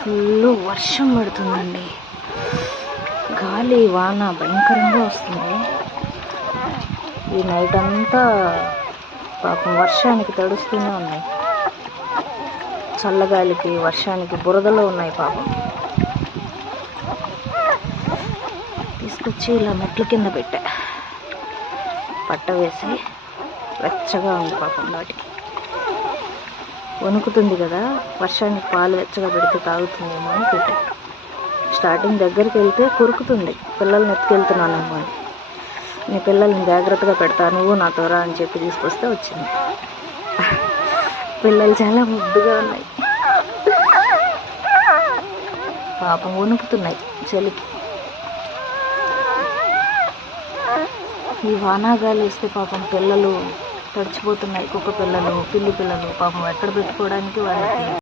Full వర్షం పడుతుందండి. గాలి వాన భయంకరంగా వస్తుంది. ఈ నైట్ అంతా పాపం వర్షానికి తడుస్తూనే ఉన్నాయి. చల్లగాలికి వర్షానికి బురదలో ఉన్నాయి పాపం. తీసుకొచ్చి ఇలా మెట్ల కింద పెట్టా, పట్ట వేసి వెచ్చగా ఉంది పాపం. వాటికి వణుకుతుంది కదా, వర్షానికి పాలు వెచ్చగా పెడితే తాగుతుందేమో అని పెట్టా. స్టార్టింగ్ దగ్గరికి వెళ్తే కొరుకుతుంది, పిల్లల్ని ఎత్తుకెళ్తున్నానేమో అని. నీ పిల్లల్ని జాగ్రత్తగా పెడతా, నువ్వు నాతో రా అని చెప్పి తీసుకొస్తే వచ్చింది. పిల్లలు చాలా ముద్దుగా ఉన్నాయి పాపం, వణుకుతున్నాయి చలికి. ఈ వానాగాలి వేస్తే పాపం పిల్లలు తడిచిపోతున్నాయి. కుక్క పిల్లలు, పిల్లి పిల్లలు పాపం ఎక్కడ పెట్టుకోవడానికి వాళ్ళకి